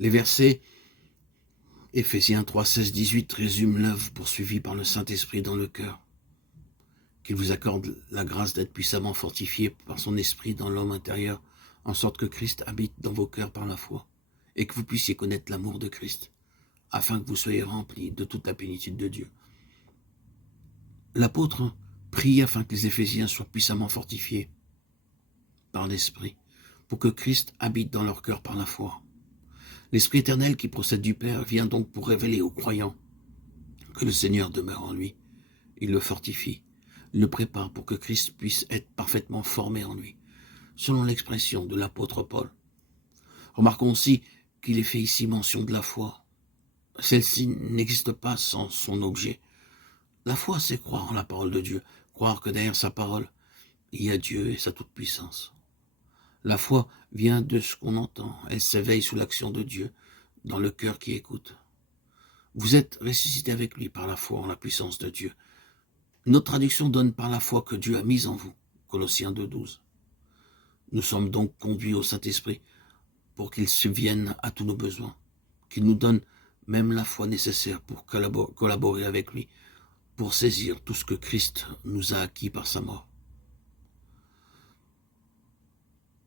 Les versets Éphésiens 3, 16, 18 résument l'œuvre poursuivie par le Saint-Esprit dans le cœur. Qu'il vous accorde la grâce d'être puissamment fortifié par son esprit dans l'homme intérieur, en sorte que Christ habite dans vos cœurs par la foi, et que vous puissiez connaître l'amour de Christ, afin que vous soyez remplis de toute la plénitude de Dieu. L'apôtre prie afin que les Éphésiens soient puissamment fortifiés par l'Esprit, pour que Christ habite dans leur cœur par la foi. L'Esprit éternel qui procède du Père vient donc pour révéler aux croyants que le Seigneur demeure en lui. Il le fortifie, le prépare pour que Christ puisse être parfaitement formé en lui, selon l'expression de l'apôtre Paul. Remarquons aussi qu'il est fait ici mention de la foi. Celle-ci n'existe pas sans son objet. La foi, c'est croire en la parole de Dieu, croire que derrière sa parole, il y a Dieu et sa toute-puissance. La foi vient de ce qu'on entend, elle s'éveille sous l'action de Dieu, dans le cœur qui écoute. Vous êtes ressuscité avec lui par la foi en la puissance de Dieu. Notre traduction donne par la foi que Dieu a mise en vous, Colossiens 2,12. Nous sommes donc conduits au Saint-Esprit pour qu'il subvienne à tous nos besoins, qu'il nous donne même la foi nécessaire pour collaborer avec lui, pour saisir tout ce que Christ nous a acquis par sa mort.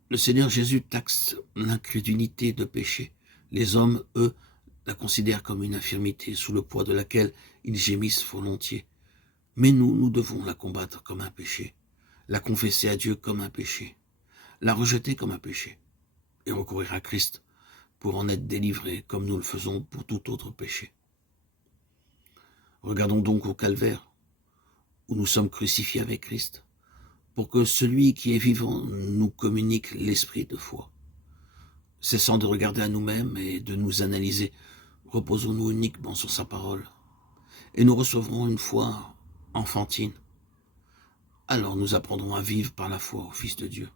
Le Seigneur Jésus taxe l'incrédulité de péché. Les hommes, eux, la considèrent comme une infirmité sous le poids de laquelle ils gémissent volontiers. Mais nous devons la combattre comme un péché, la confesser à Dieu comme un péché, la rejeter comme un péché, et recourir à Christ pour en être délivrés comme nous le faisons pour tout autre péché. Regardons donc au calvaire, où nous sommes crucifiés avec Christ, pour que celui qui est vivant nous communique l'esprit de foi. Cessant de regarder à nous-mêmes et de nous analyser, reposons-nous uniquement sur sa parole, et nous recevrons une foi enfantine. Alors nous apprendrons à vivre par la foi au Fils de Dieu.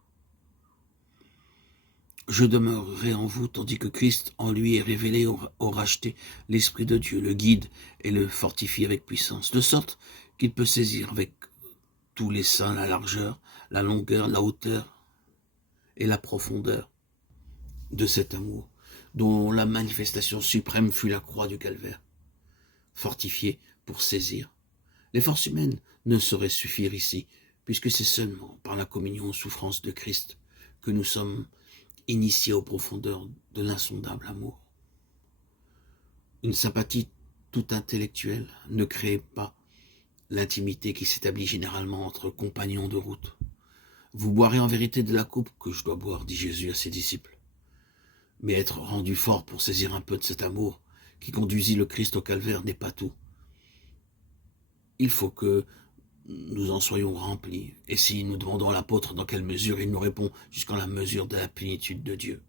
Je demeurerai en vous, tandis que Christ en lui est révélé au racheté. L'Esprit de Dieu le guide et le fortifie avec puissance, de sorte qu'il peut saisir avec tous les saints la largeur, la longueur, la hauteur et la profondeur de cet amour, dont la manifestation suprême fut la croix du calvaire. Fortifié pour saisir. Les forces humaines ne sauraient suffire ici, puisque c'est seulement par la communion aux souffrances de Christ que nous sommes initiés aux profondeurs de l'insondable amour. Une sympathie tout intellectuelle ne crée pas l'intimité qui s'établit généralement entre compagnons de route. Vous boirez en vérité de la coupe que je dois boire, dit Jésus à ses disciples. Mais être rendu fort pour saisir un peu de cet amour qui conduisit le Christ au calvaire n'est pas tout. Il faut que nous en soyons remplis. Et si nous demandons à l'apôtre dans quelle mesure, il nous répond jusqu'en la mesure de la plénitude de Dieu.